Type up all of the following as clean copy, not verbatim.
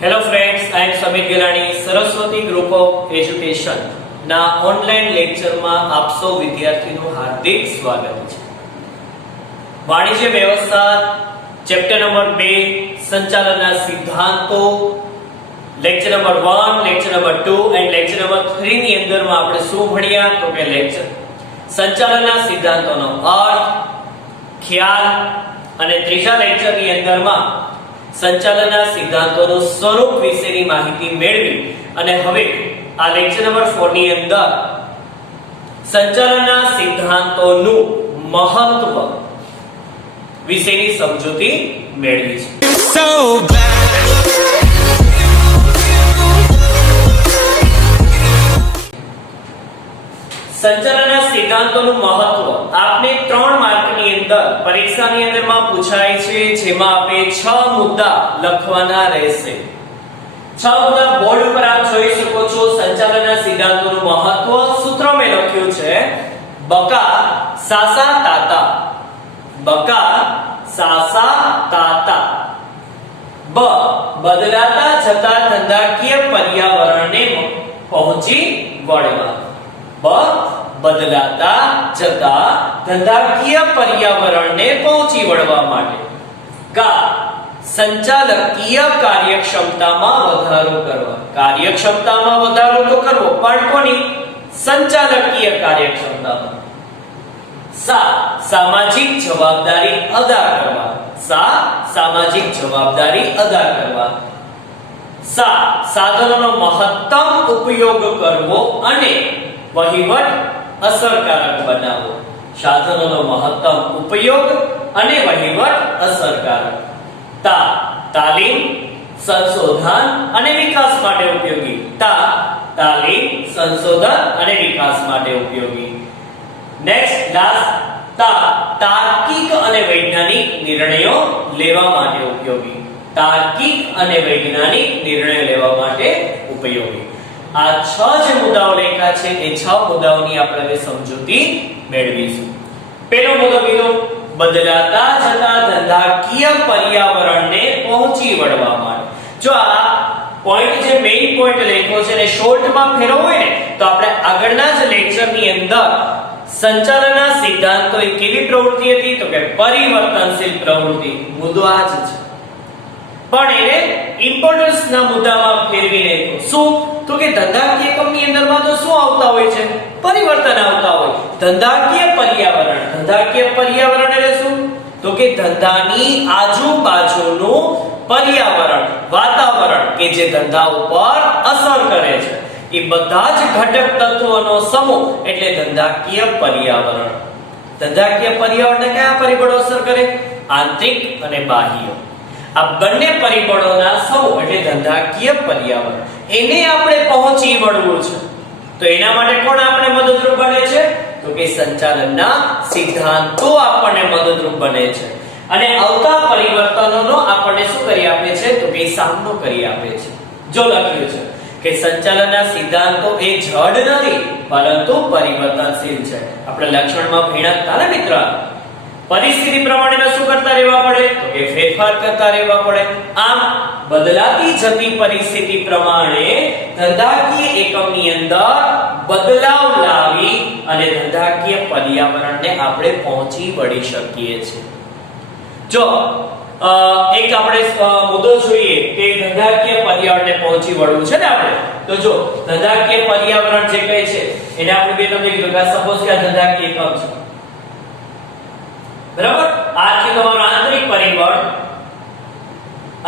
Hello friends, I am Samir Gilani, Saraswati group of education ના online લેક્ચરમાં આપ સૌ વિદ્યાર્થીનું હાર્દિક સ્વાગત છે. વાણિજ્ય વ્યવસ્થા ચેપ્ટર નંબર 2 સંચાલનના સિદ્ધાંતો લેક્ચર નંબર 1, લેક્ચર નંબર 2 અને લેક્ચર નંબર 3 ની અંદરમાં આપણે શું ભણ્યા તો કે લેક્ચર સંચાલનના સિદ્ધાંતોનો અર્થ, ખ્યાલ અને ત્રીજા લેક્ચરની અંદરમાં સંચાલનના સિદ્ધાંતોનું સ્વરૂપ વિશેની માહિતી મેળવી અને હવે આ લેક્ચર નંબર 4 ની અંદર સંચાલનના સિદ્ધાંતોનું મહત્વ વિશેની સમજૂતી મેળવી છે. સંચાલનના સિદ્ધાંતોનું મહત્વ આપને 3 માર્કની અંદર પરીક્ષાની અંદરમાં પૂછાય છે, જેમાં આપે 6 મુદ્દા લખવાના રહેશે. 6 મુદ્દા બોર્ડ ઉપર આપ જોઈ શકો છો. સંચાલનના સિદ્ધાંતોનું મહત્વ સૂત્ર મેં લખ્યું છે બકા સાસા તાતા. બકા સાસા તાતા. બ બદલાતા જતા ધંધાકીય પર્યાવરણને પહોંચી વળવા. બ બદલાતા જતા ધંધાકીય પર્યાવરણને પહોંચી વળવા માટે. કા સંચાલકીય કાર્યક્ષમતામાં વધારો કરવા. કાર્યક્ષમતામાં વધારો તો કરવો, પણ કોની? સંચાલકીય કાર્યક્ષમતામાં. સા સામાજિક જવાબદારી અદા કરવા. સા સામાજિક જવાબદારી અદા કરવા. સા સાધનોનો મહત્તમ ઉપયોગ કરવો અને વહીવટ અસરકારક બનાવવો. સાધનોનો મહત્તમ ઉપયોગ અને વહીવટ અસરકારક. તા તાલીમ, સંશોધન અને વિકાસ માટે ઉપયોગી. તા તાલીમ, સંશોધન અને વિકાસ માટે ઉપયોગી. નેક્સ્ટ લાસ્ટ તા તાર્કિક અને વૈજ્ઞાનિક નિર્ણયો લેવા માટે ઉપયોગી. તાર્કિક અને વૈજ્ઞાનિક નિર્ણય લેવા માટે ઉપયોગી. આ 6 જે મુદ્દાઓ લખ્યા છે એ 6 મુદ્દાઓની આપણે સમજૂતી મેળવીશું. પહેલો મુદ્દો કીધો બદલાતા જતા ધંધાકીય પર્યાવરણને પહોંચી વળવા માટે. જો આ પોઈન્ટ જે મેઈન પોઈન્ટ લખ્યો છે ને શોર્ટમાં ફેરવવો હોય ને તો આપણે આગળના જ લેક્ચરની અંદર સંચાલનના સિદ્ધાંતો એ કેવી પ્રવૃત્તિ હતી તો કે પરિવર્તનશીલ પ્રવૃત્તિ. મુદ્દો આ જ છે, પણ એને ઇમ્પોર્ટન્સ ના મુદ્દામાં ફેરવીને શું તો કે ધંધાકીય એકમની અંદરમાં તો શું આવતા હોય છે? પરિવર્તન આવતા હોય. ધંધાકીય પર્યાવરણ. ધંધાકીય પર્યાવરણ એટલે શું તો કે ધંધાની આજુબાજુનું પર્યાવરણ, વાતાવરણ કે જે ધંધા ઉપર અસર કરે છે એ બધા જ ઘટક તત્વોનો સમૂહ એટલે ધંધાકીય પર્યાવરણ. ધંધાકીય પર્યાવરણને કયા પરિબળો અસર કરે? આંતરિક અને બાહ્ય. આ બંને પરિબળોના સમૂહ એટલે ધંધાકીય પર્યાવરણ. એને આપણે પહોંચી વળવું છે તો એના માટે કોણ આપણે મદદરૂપ બને છે તો કે સંચાલનના સિદ્ધાંતો આપણને મદદરૂપ બને છે અને આવતા પરિવર્તનોનો આપણને શું કરી આપે છે તો કે સામનો કરી આપે છે. જો લખ્યું છે કે સંચાલનના સિદ્ધાંતો એ જડ નથી પરંતુ પરિવર્તનશીલ છે. આપણે લક્ષણમાં ભણ્યા હતા ને મિત્ર, પરિસ્થિતિ પ્રમાણે શું કરતા રહેવા પડે તો કે ફેરફાર કરતા રહેવા પડે. આમ બદલાતી જતી પરિસ્થિતિ પ્રમાણે ધંધાકીય એકમની અંદર બદલાવ લાવી અને ધંધાકીય પર્યાવરણને આપણે પહોંચી વળી શકીએ છીએ. જો એક આપણે મુદ્દો જોઈએ કે ધંધાકીય પર્યાવરણને પહોંચી વળવું છે ને આપણે તો જો ધંધાકીય પર્યાવરણ જે કહે છે એને આપણે બે તમને કીધું કે સપોઝ કે ધંધાકીય એકમ છે, બરાબર? આ છે તમારું આંતરિક પરિબળ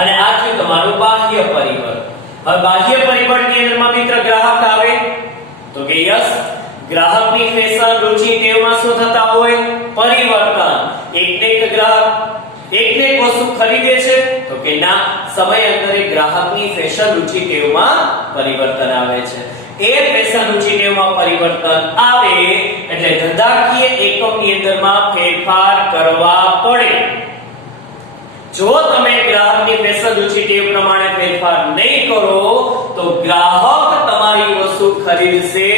અને આ છે તમારું બાહ્ય પરિબળ. હવે બાહ્ય પરિબળની અંદરમાં મિત્ર ગ્રાહક આવે તો કે યસ, ગ્રાહકની ફેશન, રુચિ, ટેવમાં શું થતા હોય? પરિવર્તન. એકને એક ગ્રાહક એકને એક વસ્તુ ખરીદે છે તો કે ના, સમયાંતરે ગ્રાહકની ફેશન, રુચિ, ટેવમાં પરિવર્તન આવે છે. એ ફેશન, રુચિ, ટેવમાં પરિવર્તન આવે એટલે ધંધાકીય એકમની અંદરમાં ફેરફાર કરવા પડે. જો તમે ગ્રાહકની ફેશન, રુચિ, ટેવ પ્રમાણે ફેરફાર નહીં કરો તો ગ્રાહક તમારી વસ્તુ ખરીદશે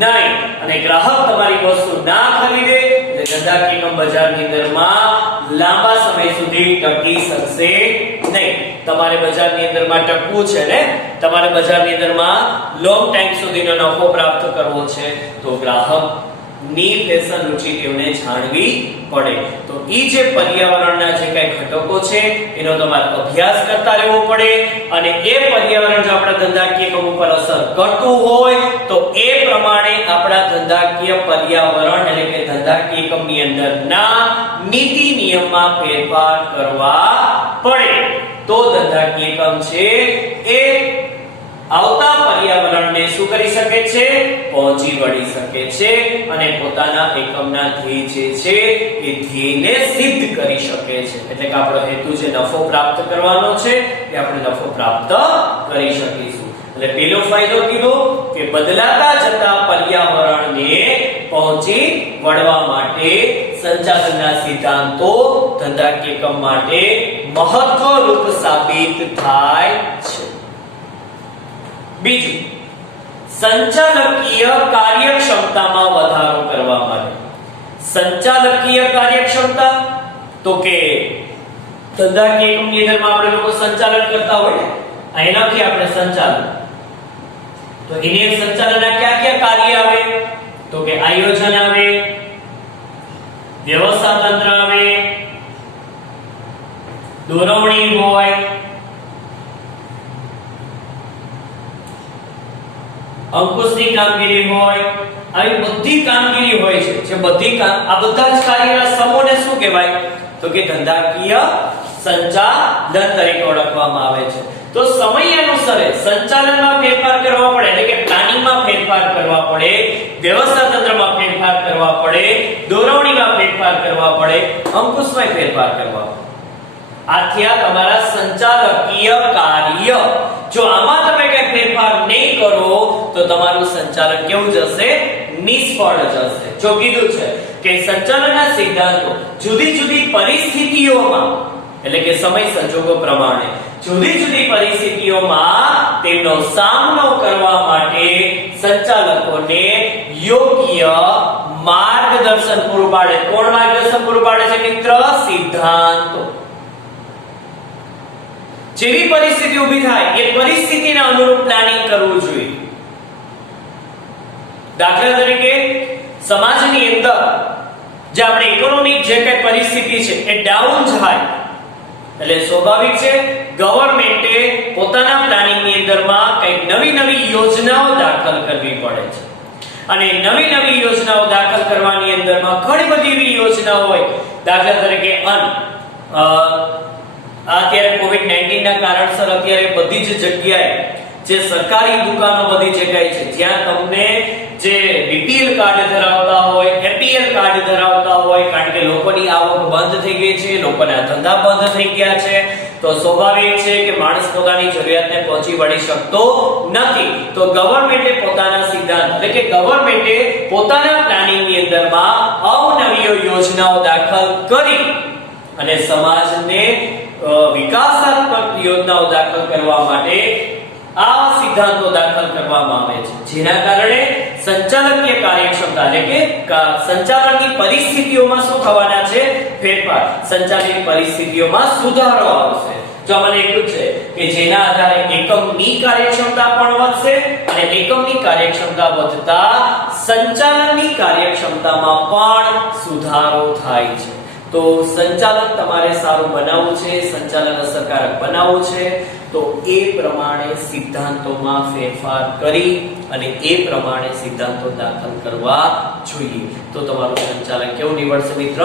નહીં અને ગ્રાહક તમારી વસ્તુ ના ખરીદે એટલે ધંધાકીય એકમ બજારની અંદરમાં લાંબા સમય સુધી ટકી શકશે નહીં. તમારે બજારની અંદરમાં ટકવું છે ને, તમારે બજારની અંદરમાં લોંગ ટાઈમ સુધીનો નફો પ્રાપ્ત કરવો છે, તો ગ્રાહક ની ફેશન રુચિ તેમને જાણવી પડે. તો ઈ જે પર્યાવરણના જે કઈ ઘટકો છે એનો તમારે અભ્યાસ કરતા રહેવો પડે, અને એ પર્યાવરણ જો આપણા ધંધાકીય એકમ ઉપર અસર કરતું હોય તો એ પ્રમાણે આપણા ધંધાકીય પર્યાવરણ એટલે કે ધંધાકીય એકમની અંદરના નીતિ નિયમમાં ફેરફાર કરવા પડે. તો ધંધાકીય એકમ છે એ આવતા પર્યાવરણને શું કરી શકે છે? પહોંચી વળી શકે છે અને પોતાના એકમના ધ્યેય જે છે એ ધ્યેયને સિદ્ધ કરી શકે છે. એટલે કે આપણો હેતુ જે નફો પ્રાપ્ત કરવાનો છે એ આપણે નફો પ્રાપ્ત કરી શકીશું. એટલે પહેલો ફાયદો કીધો કે બદલાતા જતા પર્યાવરણને પહોંચી વળવા માટે સંચાલનના સિદ્ધાંતો ધંધાકીય એકમ માટે મહત્વરૂપ સાબિત થાય છે. બીજું, સંચાલકીય કાર્યક્ષમતામાં વધારો કરવા માટે. સંચાલકીય કાર્યક્ષમતા તો કે ધંધાકીય એકમની અંદરમાં આપણે લોકો સંચાલન કરતા હોય ને, એનાથી આપણે સંચાલન, તો એની સંચાલનના કયા કયા કાર્ય આવે? તો કે આયોજન આવે, વ્યવસ્થા તંત્ર આવે, દોરવણી હોય, અંકુશની કામગીરી હોય, આવી બધી કામગીરી હોય છે. જે બધી આ બધા જ કાર્યના સમૂહને શું કહેવાય? તો કે ધંધાકીય સંચાલન તરીકે ઓળખવામાં આવે છે. તો સમય અનુસારે સંચાલનમાં ફેરફાર કરવા પડે, એટલે કે પ્લાનિંગમાં ફેરફાર કરવા પડે, વ્યવસ્થા તંત્રમાં ફેરફાર કરવા પડે, દોરવણીમાં ફેરફાર કરવા પડે, અંકુશમાં ફેરફાર કરવા પડે. આથી આ તમારા સંચાલકીય કાર્ય. જો આમાં તમે કઈ ફેરફાર નહીં કરો તો તમારું સંચાલન કેવું જશે? નિષ્ફળ જશે. જો કીધું છે કે સંચાલનના સિદ્ધાંતો જુદી જુદી પરિસ્થિતિઓમાં, એટલે કે સમય સંજોગો પ્રમાણે જુદી જુદી પરિસ્થિતિઓમાં તેમનો સામનો કરવા માટે સંચાલકોને યોગ્ય માર્ગદર્શન પૂરું પાડે. કોણ માર્ગદર્શન પૂરું પાડે છે મિત્ર? સિદ્ધાંતો. જેવી પરિસ્થિતિ ઊભી થાય એ પરિસ્થિતિને અનુરૂપ પ્લાનિંગ કરવું જોઈએ. દાખલા તરીકે સમાજની અંદર જે આપણે ઇકોનોમિક જે કઈ પરિસ્થિતિ છે એ ડાઉન જાય એટલે સ્વાભાવિક છે ગવર્નમેન્ટે પોતાના પ્લાનિંગની અંદરમાં કંઈક નવી નવી યોજનાઓ દાખલ કરવી પડે છે. અને નવી નવી યોજનાઓ દાખલ કરવાની અંદરમાં ઘણી બધી એવી યોજનાઓ હોય. દાખલા તરીકે અત્યારે કોવિડ-19 ના કારણસર અત્યારે બધી જ જગ્યાએ જે સરકારી દુકાનો બધી જગ્યાએ છે જ્યાં તમને જે બીપીએલ કાર્ડ ધરાવતા હોય, એપીએલ કાર્ડ ધરાવતા હોય, કારણ કે લોકોની આવક બંધ થઈ ગઈ છે, લોકોના ધંધા બંધ થઈ ગયા છે, તો સ્વાભાવિક છે કે માણસ પોતાની જરૂરિયાતને પહોંચી વળી શકતો નથી. તો ગવર્નમેન્ટે પોતાના સિદ્ધાંત એટલે કે ગવર્નમેન્ટે પોતાના પ્લાનિંગની અંદરમાં અવનવી યોજનાઓ દાખલ કરી અને સમાજને વિકાસાત્મક યોજનાઓ દાખલ કરવા માટે આ સિદ્ધાંતો દાખલ કરવામાં આવે છે, જેના કારણે સંચાલકીય કાર્યક્ષમતા એટલે કે સંચાલનની પરિસ્થિતિઓમાં શું થવાના છે? ફેરફાર. સંચાલનની પરિસ્થિતિઓમાં સુધારો આવશે. જો મને એટલું છે કે જેના આધારે એકમની કાર્યક્ષમતા પણ વધશે અને એકમની કાર્યક્ષમતા વધતા સંચાલનની કાર્યક્ષમતામાં પણ સુધારો થાય છે. તો સંચાલન તમારે સારું બનાવવું છે, સંચાલન અસરકારક બનાવવું છે, તો એ પ્રમાણે સિદ્ધાંતોમાં ફેરફાર કરી અને એ પ્રમાણે સિદ્ધાંતો દાખલ કરવા જોઈએ. તો તમારું સંચાલન કેવું નીવડશે મિત્ર?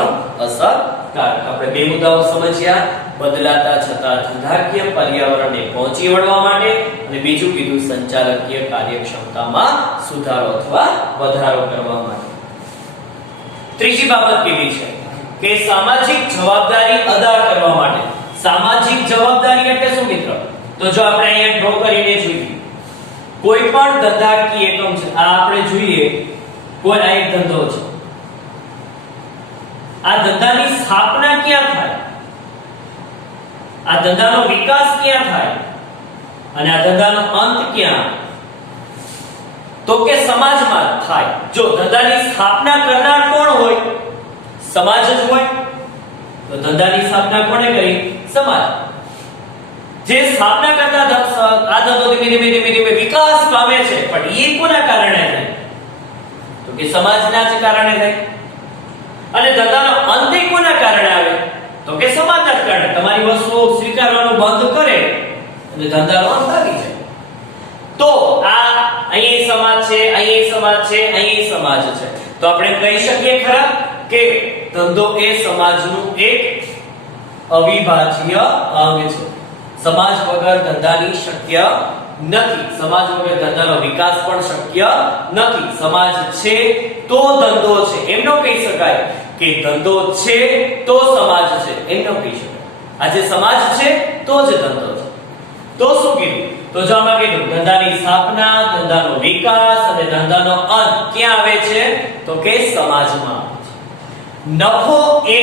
અસરકારક. આપણે બે મુદ્દાઓ સમજ્યા. બદલાતા જતા ધંધાકીય પર્યાવરણને પહોંચી વળવા માટે અને બીજું કીધું સંચાલકીય કાર્યક્ષમતામાં સુધારો અથવા વધારો કરવા માટે. ત્રીજી બાબત કેવી છે કે સામાજિક જવાબદારી અદા કરવા માટે. સામાજિક જવાબદારી એટલે શું મિત્ર? તો જો આપણે અહીંયા ડ્રો કરીને જોઈએ, કોઈ પણ ધંધાકીય એકમ છે, આ આપણે જોઈએ કોઈ આ એક ધંધો છે, આ ધંધાની સ્થાપના ક્યાં થાય, આ ધંધાનો વિકાસ ક્યાં થાય અને આ ધંધાનો અંત ક્યાં? તો કે સમાજમાં થાય. જો ધંધાની સ્થાપના કરનાર કોણ હોય? સમાજ જ હોય. તો ધંધાની સ્થાપના કોણે કરી? સમાજ. જે સ્થાપના કરતા આ ધંધો ધીમે ધીમે વિકાસ પામે છે, પણ એ કોના કારણે થાય? તો કે સમાજના જ કારણે થાય. અને ધંધાનો અંત કોના કારણે આવે? તો કે સમાજના જ કારણે. તમારી વસ્તુઓ સ્વીકારવાનું બંધ કરે અને ધંધાનો અંત આવી જાય. તો આ અહીં સમાજ છે, અહીં સમાજ છે, અહીં સમાજ છે. તો આપણે કહી શકીએ ખરા કે ધંધો એ સમાજનું એક અવિભાજ્ય અંગ છે. સમાજ વગર ધંધાની શક્ય નથી. સમાજ વગર ધંધાનો વિકાસ પણ શક્ય નથી. સમાજ છે તો ધંધો છે, એમ ન કહી શકાય કે ધંધો છે તો સમાજ છે, એમ ન કહી શકાય. આજે સમાજ છે તો જ ધંધો છે. તો શું કીધું? તો જો આમાં કીધું ધંધાની સ્થાપના, ધંધાનો વિકાસ અને ધંધાનો અંત ક્યાં આવે છે? તો કે સમાજમાં આવે છે. નફો એ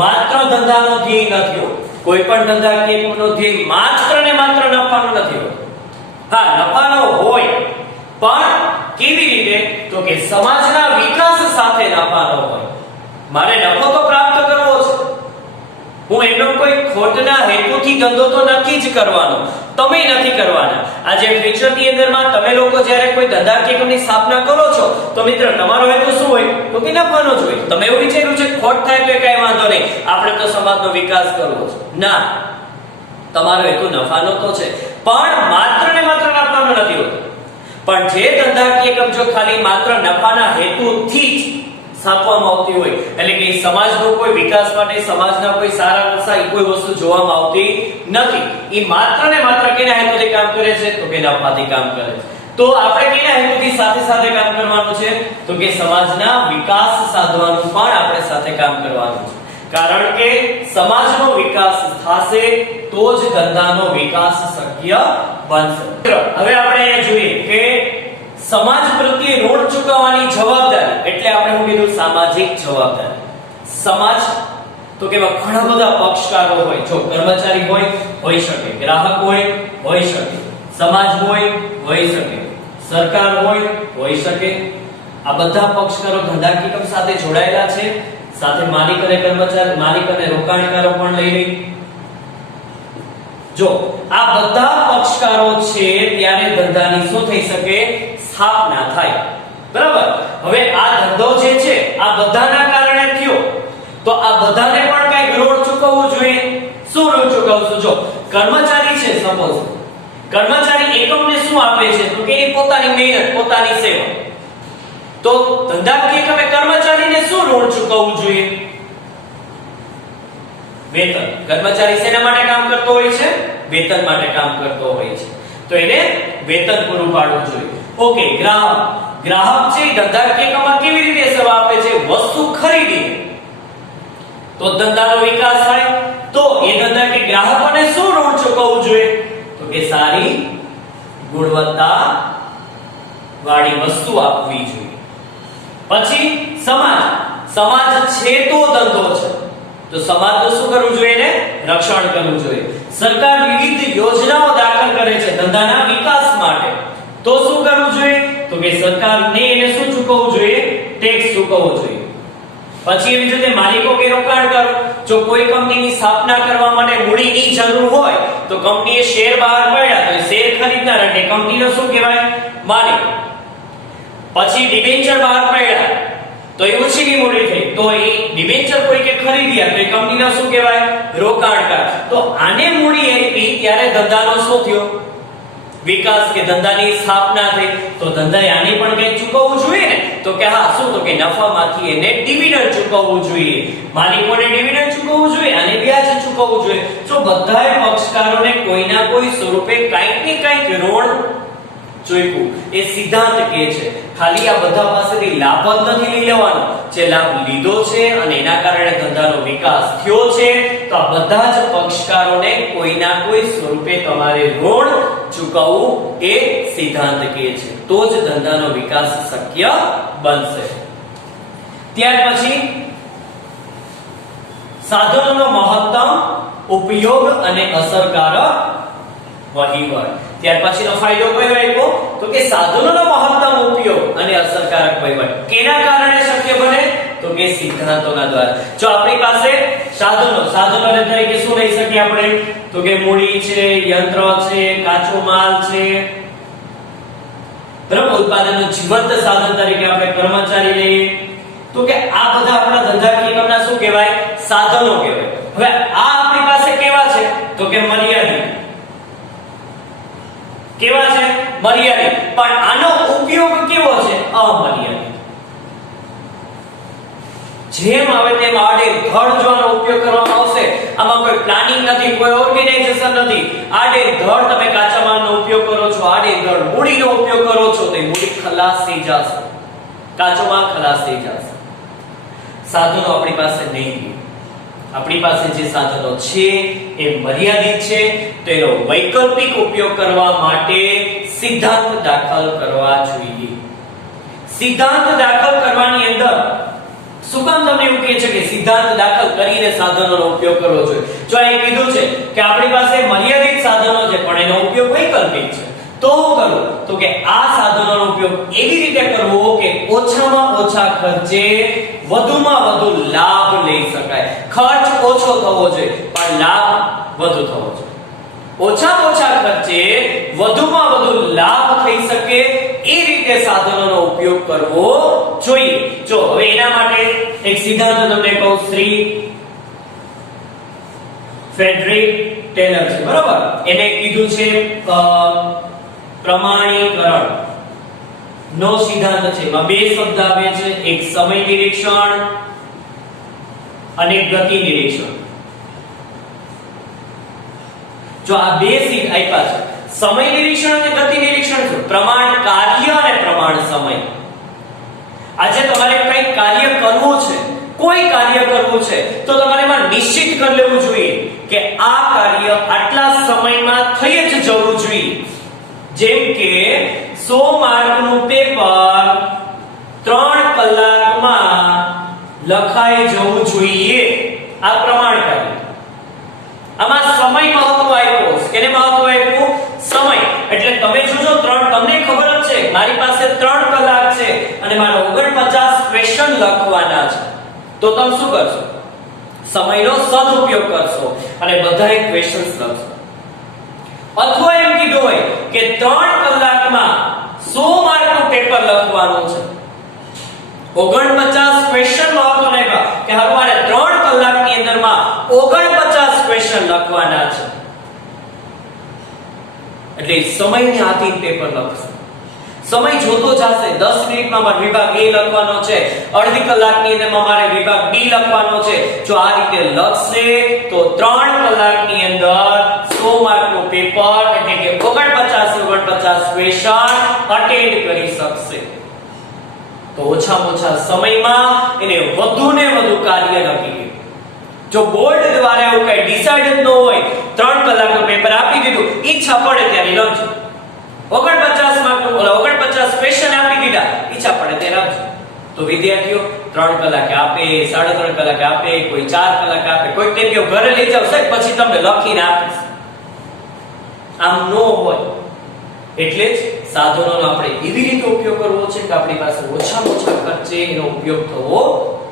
માત્ર ધંધાનો ધ્યેય નથી. કોઈ પણ ધંધાકીયનો ધ્યેય માત્ર ને માત્ર નફાનો નથી હોતો. હા, નફાનો હોય, પણ કેવી રીતે? તો કે સમાજના વિકાસ સાથે નફાનો હોય. મારે નફો તો પ્રાપ્ત કરવો છે. હું એનો કોઈ ખોટના હેતુથી ધંધો તો નથી જ કરવાનો, તમે નથી કરવાના. આજે ફ્યુચરની અંદરમાં તમે લોકો જ્યારે કોઈ ધંધાકીય કંપની સ્થાપના કરો છો, તો મિત્ર તમારો હેતુ શું હોય? તો કે નફાનો જ હોય. તમે એવું વિચાર્યું છે ખોટ થાય તો કઈ વાંધો નહીં, આપણે તો સમાજનો વિકાસ કરવો છે. ના, તમારો હેતુ નફાનો તો છે, પણ માત્ર ને માત્ર નફાનો નથી હોતો. પણ જે ધંધાકીય કંપની જો ખાલી માત્ર નફાના હેતુથી જ સ્થાપવામાં આવતી હોય, એટલે કે સમાજનો કોઈ વિકાસ માટે, સમાજના કોઈ સારા નશા કોઈ વસ્તુ જોવામાં આવતી નથી. એ માત્ર ને માત્ર કેના હેતુથી કામ કરે છે? તો કે નફાથી કામ કરે છે. તો આપણે કેના હેતુથી સાથે સાથે કામ કરવાનું છે? તો કે સમાજના વિકાસ સાધવાનું પણ આપણે સાથે કામ કરવાનું છે. કારણ કે સમાજનો વિકાસ થશે તો જ ધંધાનો વિકાસ શક્ય બનશે. હવે આપણે જોઈએ કે સમાજ પ્રત્યે ઋણ ચૂકવવાની જવાબદારી એટલે આપણે શું કીધું? સામાજિક જવાબદારી. સમાજ તો કે ઘણા બધા પક્ષકારો હોય. જો કર્મચારી હોય, હોઈ શકે, ગ્રાહક હોય, હોઈ શકે, સમાજ હોય, હોઈ શકે, સરકાર હોય, હોઈ શકે. આ બધા પક્ષકારો ધંધાકીય કંપની સાથે જોડાયેલા છે. સાથે માલિક અને કર્મચારી, માલિક અને રોકાણકારો પણ લઈ લે. જો આ બધા પક્ષકારો છે ત્યારે ધંધાની શું થઈ શકે? સ્થાપના થાય. બરાબર. હવે આ ધંધો જે છે આ બધાના કારણે થયો, તો આ બધાને પણ કઈ ઋણ ચૂકવવું જોઈએ. શું ઋણ ચૂકવશું? જો કર્મચારી છે, સપોઝ કર્મચારી એકમને શું આપે છે? તો કે એ પોતાની મહેનત, પોતાની સેવા. તો ધંધાકીય કંપની કર્મચારીને શું ઋણ ચૂકવવું જોઈએ? વેતન. કર્મચારી શેના માટે કામ કરતો હોય છે? વેતન માટે કામ કરતો હોય છે. તો એને વેતન પૂરું પાડવું જોઈએ. ઓકે, ગ્રાહક. ગ્રાહક છે ધંધાકીય કંપની કેવી રીતે સેવા આપે છે? વસ્તુ ખરીદી તો ધંધાનો વિકાસ થાય. તો એ ધંધાકીય ગ્રાહકોને શું ઋણ ચૂકવવું જોઈએ? તો કે સારી ગુણવત્તા વાળી વસ્તુ આપવી જોઈએ. પછી સમાજ. સમાજ છે તો ધંધો છે, તો સમાજનું શું કરવું જોઈએ? એને રક્ષણ કરવું જોઈએ. સરકાર વિવિધ યોજનાઓ દાખલ કરે છે ધંધાના વિકાસ માટે, તો શું કરવું જોઈએ? તો કે સરકારને એને શું ચૂકવવું જોઈએ? ટેક્સ ચૂકવવો જોઈએ. પછી એવી રીતે માલિકો કે રોકાણકારો, જો કોઈ કંપનીની સ્થાપના કરવા માટે મૂડીની જરૂર હોય તો કંપનીએ શેર બહાર પાડ્યા, તો શેર ખરીદનાર એટલે કંપનીનો શું કહેવાય? માલિક. પછી ડિબેન્ચર બહાર પાડ્યા તો એ ઓછીની મૂડી થઈ, તો એ ડિબેન્ચર કોઈ કે ખરીદ્યા તો એ કંપનીનો શું કહેવાય? રોકાણકાર. તો આને મૂડી આપી ત્યારે ધંધાનો શું થયો? વિકાસ, કે ધંધાની સ્થાપના થઈ. તો ધંધાએ આને પણ કંઈક ચૂકવવું જોઈએ ને? તો કે હા, શું? તો કે નફામાંથી એને ડિવિડન્ડ ચૂકવવું જોઈએ. માલિકોને ડિવિડન્ડ ચૂકવવું જોઈએ, આને વ્યાજ ચૂકવવું જોઈએ. જો બધાય પક્ષકારોને કોઈના કોઈ સ્વરૂપે કંઈક ને કંઈક ઋણ ચૂકવું એ સિદ્ધાંત કહે છે. ખાલી આ બધા પાસેથી લાભ જ નથી લઈ લેવાનો. જે લાભ લીધો છે અને એના કારણે ધંધાનો વિકાસ થયો છે, તો આ બધા જ પક્ષકારોને કોઈના કોઈ સ્વરૂપે તમારે ઋણ ચૂકવવું એ સિદ્ધાંત કહે છે. તો જ ધંધાનો વિકાસ શક્ય બનશે. ત્યાર પછી સાધનોનો મહત્તમ ઉપયોગ અને અસરકારક વહીવટ. ત્યાર પછીનો ફાયદો કયો આપ્યો? તો કે સાધનોનો મહત્તમ ઉપયોગ અને અસરકારક વહીવટ. કેના કારણે શક્ય બને? તો કે સિદ્ધાંતોના દ્વારા. જો આપણી પાસે સાધનો તરીકે શું લઈ શકીએ આપણે? તો કે મૂડી છે, યંત્ર છે, કાચો માલ છે, બરાબર. ઉત્પાદનનું જીવંત સાધન તરીકે આપણે કર્મચારી લઈએ તો કે આ બધા આપણા ધંધાકીય કામના શું કહેવાય? સાધનો કહેવાય. હવે આ આપણી પાસે કેવા છે? તો કે મર્યાદિત. કેવા છે? મર્યાદિત. પણ આનો ઉપયોગ કેવો છે? અમર્યાદિત. જેમ આવે તેમ આડે ધડ જો આનો ઉપયોગ કરવામાં આવશે, આમાં કોઈ પ્લાનિંગ નથી, કોઈ ઓર્ગેનાઇઝેશન નથી, આડે ધડ તમે કાચા માલનો ઉપયોગ કરો છો, આડે ધડ મૂડીનો ઉપયોગ કરો છો, તો મૂડી ખલાસ થઈ જશે, કાચો માલ ખલાસ થઈ જશે. સાધનો આપણી પાસે નહીં. આપણી પાસે જે સાધનો છે એ મર્યાદિત છે, તો એનો વૈકલ્પિક ઉપયોગ કરવા માટે સિદ્ધાંત દાખલ કરવા જોઈએ. સિદ્ધાંત દાખલ કરવાની અંદર શું કામ તમને એવું કહે છે કે સિદ્ધાંત દાખલ કરીને સાધનોનો ઉપયોગ કરવો જોઈએ? જો અહીં કીધું છે કે આપણી પાસે મર્યાદિત સાધનો છે પણ એનો ઉપયોગ વૈકલ્પિક છે, તો શું કરવું? તો કે આ સાધનોનો ઉપયોગ એવી રીતે કરવો કે ઓછામાં ઓછા ખર્ચે વધુમાં વધુ લાભ લઈ શકાય. ખર્ચ ઓછો થવો જોઈએ પણ લાભ વધુ થવો જોઈએ. ઓછામાં ઓછા ખર્ચે વધુમાં વધુ લાભ થઈ શકે એ રીતે સાધનોનો ઉપયોગ કરવો જોઈએ. જો હવે એના માટે એક સિદ્ધાંત તમને કહું, શ્રી ફ્રેડરિક ટેલર છે, બરાબર. એને કીધું છે પ્રમાણીકરણ નો સિદ્ધાંત છે. એમાં બે શબ્દ આવે છે, એક સમય નિરીક્ષણ અને ગતિ નિરીક્ષણ. જો આ બે સિદ્ધ આપ્યા છે, સમય નિરીક્ષણ અને ગતિ નિરીક્ષણ છે, પ્રમાણ કાર્ય અને પ્રમાણ સમય. આજે તમારે કંઈક કાર્ય કરવું છે, કોઈ કાર્ય કરવું છે, તો તમારે એમાં નિશ્ચિત કરી લેવું જોઈએ કે આ કાર્ય આટલા સમયમાં થઈ જ જવું જોઈએ. જેમ કે 100 માર્કનું પેપર 3 કલાકમાં લખાઈ જવું જોઈએ. આ પ્રમાણ કાર્ય. આમાં સમય મહત્વ આપ્યો છે. કેને મહત્વ આપ્યું? સમય. એટલે તમે જોજો તમને ખબર જ છે મારી પાસે 3 કલાક છે અને મારે 49 ક્વેશ્ચન લખવાના છે, તો તમે શું કરશો? સમયનો સદુપયોગ કરશો અને બધાય ક્વેશ્ચન્સ લખશો. અથવા એમ કીધું હોય કે 3 કલાકમાં 100 માર્કનું પેપર લખવાનું છે, 49 ક્વેશ્ચન મહત્વને કે હવે મારે 3 કલાકની અંદરમાં 49 ક્વેશ્ચન લખવાના છે. એટલે સમયની આધીન પેપર લખશે. સમય જોતો જશે. 10 મિનિટમાં મારે વિભાગ A લખવાનો છે, અડધી કલાકની અંદરમાં મારે વિભાગ B લખવાનો છે. જો આ રીતે લખશે તો 3 કલાકની અંદર 100 માર્કનું પેપર એટલે કે 49 ક્વેશ્ચન અટેન્ડ કરી શકશે. તો ઓછામાં ઓછા સમયમાં એને વધુને વધુ કાર્ય લખી. જો બોર્ડ દ્વારા એવું કઈ ડિસાઇડ ન હોય, 3 કલાકનું પેપર આપી દીધું, ઈચ્છા પડે ત્યારે લખજો. 49 માર્કનું 49 ક્વેશ્ચન આપી દીધા, ઈચ્છા પડે ત્યારે લખજો. તો વિદ્યાર્થીઓ 3 કલાકે આપે, 3.5 કલાકે આપે, કોઈ 4 કલાકે આપે, કોઈ તેમ કે ઘરે લઈ જાવ સાહેબ પછી તમને લખીને આપીશ. આમ ન હોય. એટલે જ સાધનોનો આપણે એવી રીતે ઉપયોગ કરવો છે કે આપણી પાસે ઓછામાં ઓછા ખર્ચે એનો ઉપયોગ થવો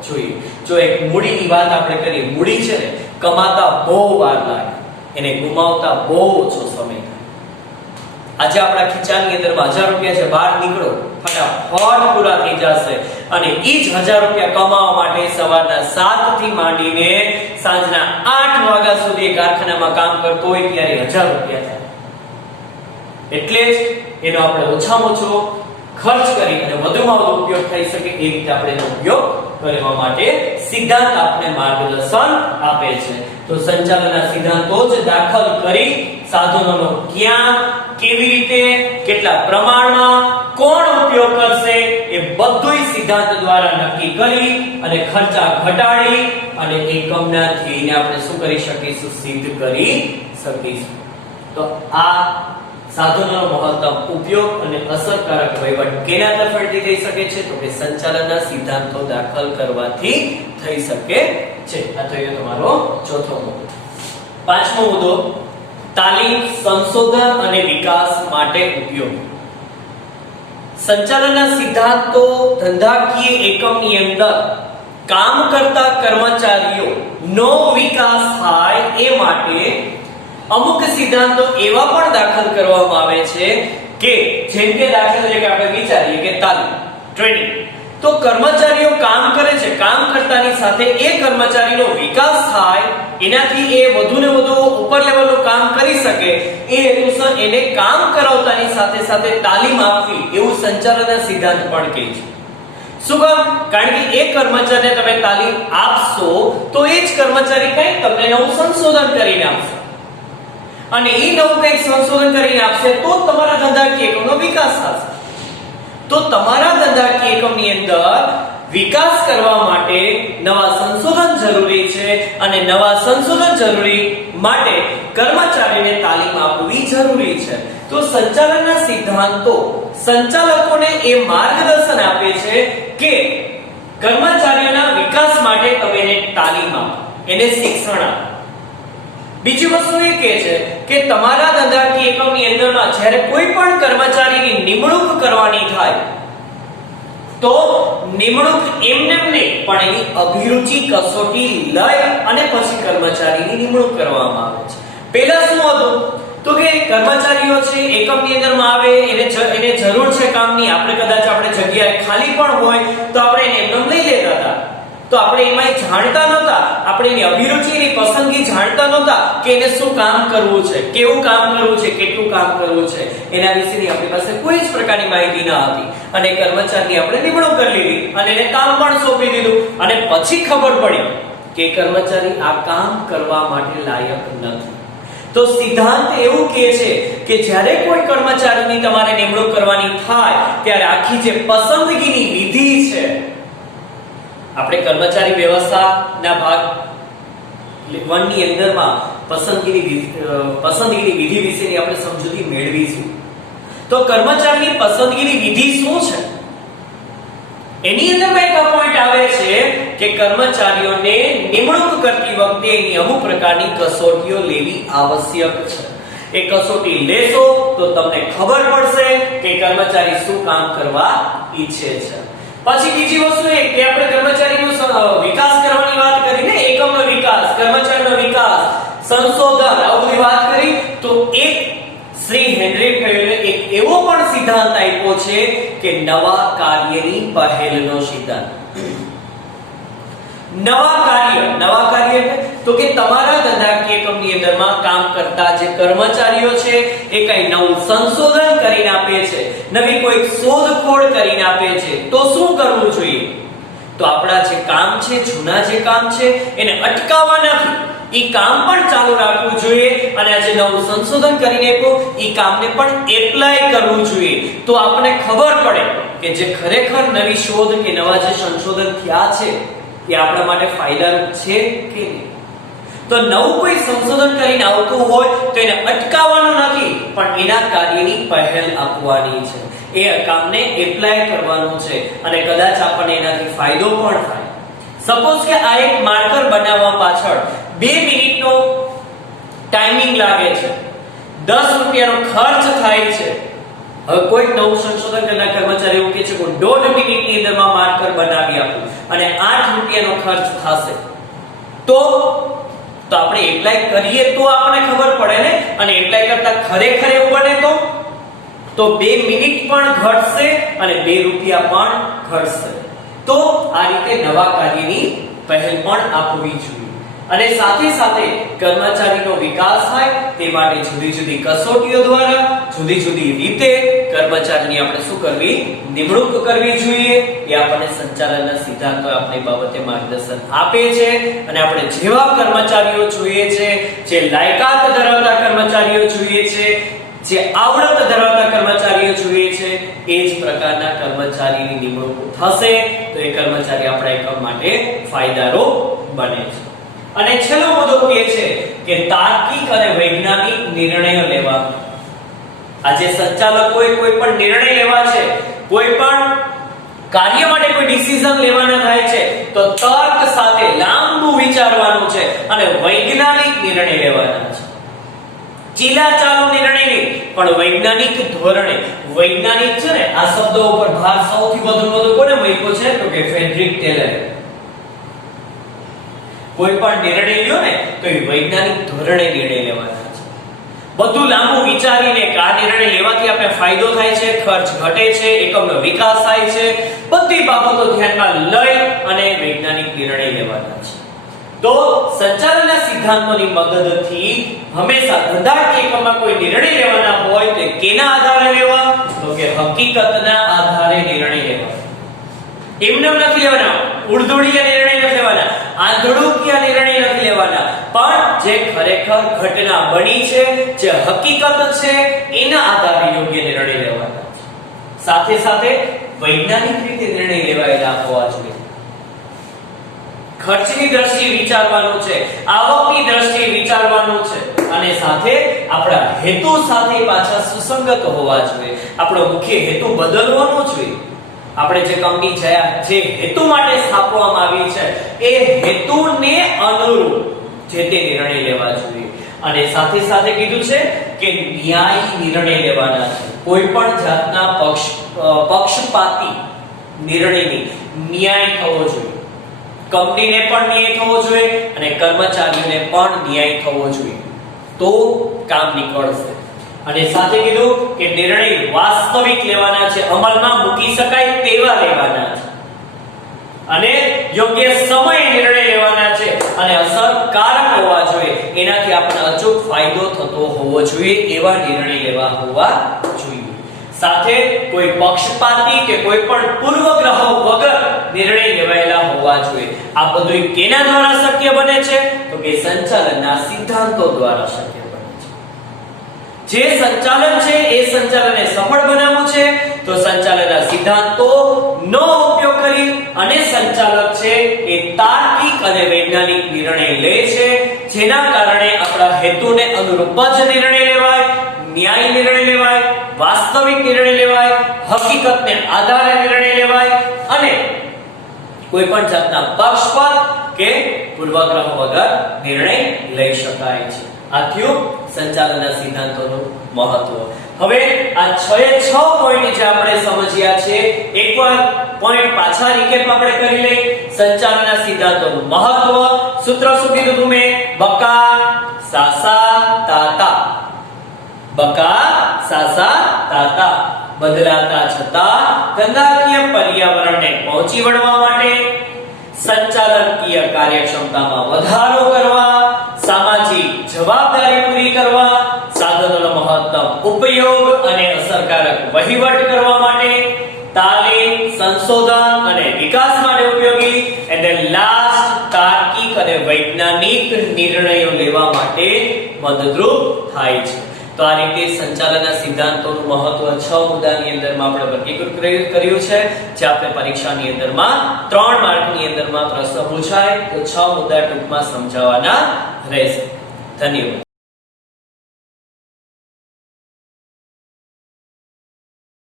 જોઈએ. જો એક મૂડીની વાત આપણે કરીએ, મૂડી છે ને કમાતા બહુ વાર લાગે, એને ગુમાવતા બહુ ઓછો સમય થાય. આજે આપણા ખીચાની અંદરમાં 1000 રૂપિયા છે, બહાર નીકળો ફટાફટ પૂરા થઈ જશે અને ઈ જ 1000 રૂપિયા કમાવા માટે સવારના 7 થી માંડીને સાંજના 8 વાગ્યા સુધી કારખાનામાં કામ કરતો હોય ત્યારે 1000 રૂપિયા થાય. એટલે જ એનો આપણે ઓછામાં ઓછો ખર્ચ કરી અને વધુમાં વધુ ઉપયોગ થઈ શકે એ રીતે આપણે એનો ઉપયોગ કરવા માટે સિદ્ધાંત આપણે માર્ગદર્શન આપે છે. તો સંચાલનના સિદ્ધાંતો જ દાખલ કરી સાધનોનો ક્યાં, કેવી રીતે, કેટલા પ્રમાણમાં, કોણ ઉપયોગ કરશે એ બધુંય સિદ્ધાંત દ્વારા નક્કી કરી અને ખર્ચા ઘટાડી અને એકમના ધ્યેયને આપણે શું કરી શકીશું? સિદ્ધ કરી શકીશું. તો આ સાધનોનો મહત્તમ ઉપયોગ અને અસરકારક વહીવટ કેના તરફથી થઈ શકે છે? તો કે સંચાલનના સિદ્ધાંતો દાખલ કરવાથી થઈ શકે છે. આ તો એ તમારો ચોથો મુદ્દો. પાંચમો મુદ્દો, તાલીમ, સંશોધન અને વિકાસ માટે ઉપયોગ. સંચાલનના સિદ્ધાંતો ધંધાકીય એકમની અંદર કામ કરતા કર્મચારીઓનો વિકાસ થાય એ માટે અમુક સિદ્ધાંતો એવા પણ દાખલ કરવામાં આવે છે કે જેમ કે દાખલા તરીકે આપણે વિચારીએ કે તાલીમ ટ્રેનિંગ, તો કર્મચારીઓ કામ કરે છે, કામ કરતાની સાથે એ કર્મચારીનો વિકાસ થાય, એનાથી એ વધુ ને વધુ ઉપર લેવલનું કામ કરી શકે, એ હેતુસર એને કામ કરાવતાની સાથે સાથે તાલીમ આપવી એવું સંચાલનના સિદ્ધાંત પણ કહે છે. શું કામ? કારણ કે એ કર્મચારીને તમે તાલીમ આપશો તો એ જ કર્મચારી કંઈક તમને નવું સંશોધન કરીને આપશે, અને એ નવું કંઈક સંશોધન કરીને આપશે તો તમારા ધંધાકીય એકમનો વિકાસ થશે. તો તમારા ધંધાકીય એકમની અંદર વિકાસ કરવા માટે નવા સંશોધન જરૂરી છે, અને નવા સંશોધન જરૂરી માટે કર્મચારીને તાલીમ આપવી જરૂરી છે. તો સંચાલનના સિદ્ધાંતો સંચાલકોને એ માર્ગદર્શન આપે છે કે કર્મચારીઓના વિકાસ માટે તમે એને તાલીમ આપો, એને શિક્ષણ આપો. બીજી વસ્તુ એ કહે છે કે તમારા ધંધાકીય એકમની અંદરમાં જ્યારે કોઈ પણ કર્મચારીની નિમણૂક કરવાની થાય તો નિમણૂક એમને નહીં પણ એની અભિરુચિ કસોટી લઈ અને પછી કર્મચારીની નિમણૂક કરવામાં આવે છે. પહેલા શું હતું તો કે કર્મચારીઓ છે એકમની અંદરમાં આવે, એને જરૂર છે કામની, આપણે કદાચ આપણે જગ્યાએ ખાલી પણ હોય તો આપણે એને એમને લઈ લેતા હતા, તો આપણે એમાં જાણતા નહોતા, આપણે એની અભિરુચિ એની પસંદગી જાણતા નહોતા કે એને શું કામ કરવું છે, કેવું કામ કરવું છે, કેટલું કામ કરવું છે, એના વિશેની આપણી પાસે કોઈ જ પ્રકારની માહિતી ન હતી, અને કર્મચારીની આપણે નિમણૂક કરી લીધી અને એને કામ પણ સોંપી દીધું, અને પછી ખબર પડી કે કર્મચારી આ કામ કરવા માટે લાયક નથી. તો સિદ્ધાંત એવું કહે છે કે જ્યારે કોઈ કર્મચારીની તમારે નિમણૂક કરવાની થાય ત્યારે આખી જે પસંદગીની વિધિ છે, આપણે કર્મચારી વ્યવસ્થાના ભાગ 1 ની અંદરમાં પસંદગીની વિધિ વિશેની આપણે સમજૂતી મેળવીશું. તો કર્મચારીની પસંદગીની વિધિ શું છે એની અંદર એક પોઈન્ટ આવે છે કે કર્મચારીઓને નિમણૂક કરતી વખતે એની અમુક પ્રકારની કસોટીઓ લેવી આવશ્યક છે. એ કસોટી લેશો તો તમને ખબર પડશે કે કર્મચારી શું કામ કરવા ઈચ્છે છે. પછી બીજી વસ્તુ એ કે આપણે કર્મચારીનો વિકાસ કરવાની વાત કરી ને, એકમનો વિકાસ, કર્મચારીનો વિકાસ, સંશોધન, આ બધી વાત કરી, તો એક શ્રી હેનરી ફેયલે એક એવો પણ સિદ્ધાંત આપ્યો છે કે નવા કાર્યની પહેલનો સિદ્ધાંત. નવા કાર્ય તો કે તમારા ધંધાકીય એકમની અંદરમાં કામ કરતા જે કર્મચારીઓ છે એ કઈ નવું સંશોધન કરીને આપે છે, નવી કોઈ શોધખોળ કરીને આપે છે, તો શું કરવું જોઈએ? તો આપણા જે કામ છે, જૂના જે કામ છે એને અટકાવવા નથી, ઈ કામ પણ ચાલુ રાખવું જોઈએ, અને આ જે નવું સંશોધન કરીને આપ્યું ઈ કામને પણ એપ્લાય કરવું જોઈએ. તો આપણને ખબર પડે કે જે ખરેખર નવી શોધ કે નવા જે સંશોધન થયા છે એ આપણા માટે ફાયદારૂપ છે કે નહીં. તો નવું કોઈ સંશોધન કરીને આવતું હોય તો એને અટકાવવાનું નથી, પણ એના કાર્યની પહેલ આપવાની છે, એ કામને એપ્લાય કરવાનું છે, અને કદાચ આપણને એનાથી ફાયદો પણ થાય. સપોઝ કે આ એક માર્કર બનાવવા પાછળ 2 મિનિટનો ટાઈમિંગ લાગે છે, 10 રૂપિયાનો ખર્ચ થાય છે. હવે કોઈ નવું સંશોધન કરનાર કર્મચારી એવું કહે છે કે 1.5 મિનિટની અંદરમાં માર્કર બનાવી આપું અને 8 રૂપિયાનો ખર્ચ થશે, તો આપણે એપ્લાય કરીએ તો આપણને ખબર પડે ને, અને એપ્લાય કરતા ખરેખર એવું બને તો 2 મિનિટ પણ ઘટશે અને 2 રૂપિયા પણ ઘટશે. તો આ રીતે નવા કાર્યની પહેલ પણ આપવી જોઈએ, અને સાથે સાથે કર્મચારીનો વિકાસ થાય તે માટે જુદી જુદી કસોટીઓ દ્વારા જુદી જુદી રીતે કર્મચારીની આપણે શું કરવી, નિમણૂક કરવી જોઈએ. એ આપણને સંચાલનના સિદ્ધાંતો આપણે બાબતે માર્ગદર્શન આપે છે, અને આપણે જેવા કર્મચારીઓ જોઈએ છે, જે લાયકાત ધરાવતા કર્મચારીઓ જોઈએ છે, જે આવડત ધરાવતા કર્મચારીઓ જોઈએ છે, એ જ પ્રકારના કર્મચારીની નિમણૂક થશે તો એ કર્મચારી આપણા એકમ માટે ફાયદારૂપ બને છે. અને છેલ્લો મુદ્દો કહે છે કે તાર્કિક અને વૈજ્ઞાનિક નિર્ણયો લેવા. આજે સંચાલકોએ કોઈ પણ નિર્ણય લેવા છે, કોઈ પણ કાર્ય માટે કોઈ ડિસિઝન લેવાના થાય છે તો તર્ક સાથે લાંબુ વિચારવાનું છે અને વૈજ્ઞાનિક નિર્ણય લેવાના છે. ચીલાચાલુ નિર્ણય નહીં, પણ વૈજ્ઞાનિક ધોરણે. વૈજ્ઞાનિક છે ને, આ શબ્દો ઉપર ભાર સૌથી વધુ કોને મૂક્યો છે તો કે ફ્રેડરિક ટેલરે. કોઈ પણ નિર્ણય લ્યો ને તો એ વૈજ્ઞાનિક ધોરણે નિર્ણય લેવાના છે. બધું લાંબુ વિચારીને કે આ નિર્ણય લેવાથી આપણે ફાયદો થાય છે, ખર્ચ ઘટે છે, એકમનો વિકાસ થાય છે, બધી બાબતો ધ્યાનમાં લઈ અને વૈજ્ઞાનિક નિર્ણય લેવાના છે. તો સંચાલનના સિદ્ધાંતોની મદદથી હંમેશા ધંધાકીય એકમમાં કોઈ નિર્ણય લેવાના હોય તો કેના આધારે લેવા? તો કે હકીકતના આધારે નિર્ણય લેવા. એમને નથી લેવાના, ઉડધોડિયા નિર્ણય નથી લેવાના, આંધળુકિયા નિર્ણય નથી લેવાના, પણ જે ખરેખર ઘટના બની છે, જે હકીકત છે, એના આધારે યોગ્ય નિર્ણય લેવાના છે. સાથે સાથે વૈજ્ઞાનિક રીતે નિર્ણય લેવાયેલા હોવા જોઈએ. ખર્ચની દ્રષ્ટિએ વિચારવાનું છે, આવકની દ્રષ્ટિએ વિચારવાનું છે, અને સાથે આપણા હેતુ સાથે પાછા સુસંગત હોવા જોઈએ. આપણો મુખ્ય હેતુ બદલવાનો જોઈએ. આપણે જે કંપની જે હેતુ માટે સ્થાપવામાં આવી છે એ હેતુને અનુરૂપ જે તે નિર્ણય લેવા જોઈએ. અને સાથે સાથે કીધું છે કે ન્યાયી નિર્ણય લેવાના છે. કોઈ પણ જાતના પક્ષપાતી નિર્ણયની ન્યાય થવો જોઈએ. કંપનીને પણ ન્યાય થવો જોઈએ અને કર્મચારીઓને પણ ન્યાય થવો જોઈએ, તો કામ નીકળશે. અને સાથે કીધું કે નિર્ણય વાસ્તવિક લેવાના છે, અમલમાં મૂકી શકાય તેવા લેવાના છે, અને યોગ્ય સમયે નિર્ણય લેવાના છે, અને અસરકારક હોવા જોઈએ. એનાથી આપણને અચૂક ફાયદો થતો હોવો જોઈએ એવા નિર્ણય લેવા હોવા જોઈએ. સાથે કોઈ પક્ષપાતી કે કોઈ પણ પૂર્વગ્રહ વગર નિર્ણય લેવાયેલા હોવા જોઈએ. આ બધું કેના દ્વારા શક્ય બને છે? તો કે સંચાલનના સિદ્ધાંતો દ્વારા શક્ય. જે સંચાલન છે એ સંચાલનને સફળ બનાવવું છે તો સંચાલનના સિદ્ધાંતોનો ઉપયોગ કરી અને સંચાલક છે એ તાર્કિક અને વૈજ્ઞાનિક નિર્ણય લે છે, જેના કારણે આપણા હેતુને અનુરૂપ જ નિર્ણય લેવાય, ન્યાયી નિર્ણય લેવાય, વાસ્તવિક નિર્ણય લેવાય, હકીકતને આધારે નિર્ણય લેવાય, અને કોઈ પણ જાતના પક્ષપાત કે પૂર્વગ્રહ વગર નિર્ણય લઈ શકાય છે. આ થયું સંચાલનના સિદ્ધાંતોનું મહત્વ. હવે આ 6 પોઈન્ટ જે આપણે સમજ્યા છે, એકવાર પોઈન્ટ પાછા રીકેપ આપણે કરી લઈએ. સંચાલનના સિદ્ધાંતોનું મહત્વ, સૂત્ર શું કીધું તમે? બકા સાસા તાતા. બકા સાસા તાતા. બદલાતા છતાં ધંધાકીય પર્યાવરણને પહોંચી વળવા માટે, સંચાલકીય કાર્યક્ષમતામાં વધારો કરવા, સામાજિક જવાબદારી પૂરી કરવા, સાધનોનો મહત્તમ ઉપયોગ અને અસરકારક વહીવટ કરવા માટે, તાલીમ, સંશોધન અને વિકાસ માટે ઉપયોગી, and then last તાર્કિક અને વૈજ્ઞાનિક નિર્ણયો લેવા માટે મદદરૂપ થાય છે. તો આ રીતે સંચાલનના સિદ્ધાંતોનું મહત્વ 6 મુદ્દાની અંદરમાં આપણે વર્ગીકૃત કર્યું છે, જે આપણે પરીક્ષાની અંદરમાં 3 માર્કની અંદરમાં પ્રશ્ન પૂછાય તો 6 મુદ્દા ટૂંકમાં સમજાવવાના રહેશે. ધન્યવાદ.